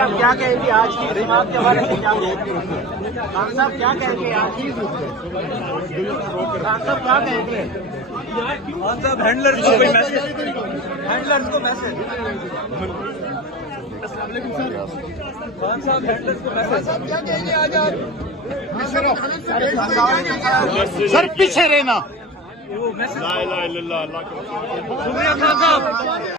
आप क्या कहेंगे आज की समाप्त के बारे में? क्या खान साहब क्या कहेंगे आज? खान साहब क्या कहेंगे? खान साहब हैंडलर्स को कोई मैसेज, हैंडलर्स को मैसेज। खान साहब हैंडलर्स को मैसेज क्या कहेंगे आज आप? सर पीछे रहना। वो मैसेज। ला इलाहा इल्लल्लाह। शुक्रिया खान साहब।